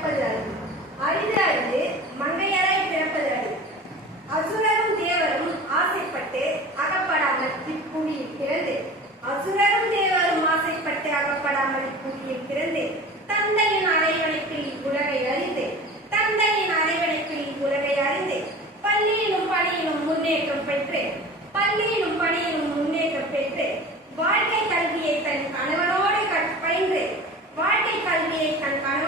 பிறப்பது அரிது. அரிது அரிது மங்கையராய் பிறப்பது அரிது. அசுரரும் தேவரும் ஆசைப்பட்டு அகப்படாமல் இப்புவியில் பிறந்து அசுரரும் தேவரும் ஆசைப்பட்டு அகப்படாமல் இப்புவியில் பிறந்து தந்தையின் அரவணைப்பில் இவ்வுலகை அறிந்து தந்தையின் அரவணைப்பில் இவ்வுலகை அறிந்து பள்ளியிலும் பணியிலும் முன்னேற்றம் பெற்று பள்ளியிலும் பணியிலும் முன்னேற்றம் பெற்று வாழ்க்கை கல்வியை தன் கணவனோடு பயின்று வாழ்க்கை கல்வியை தன் கணவன்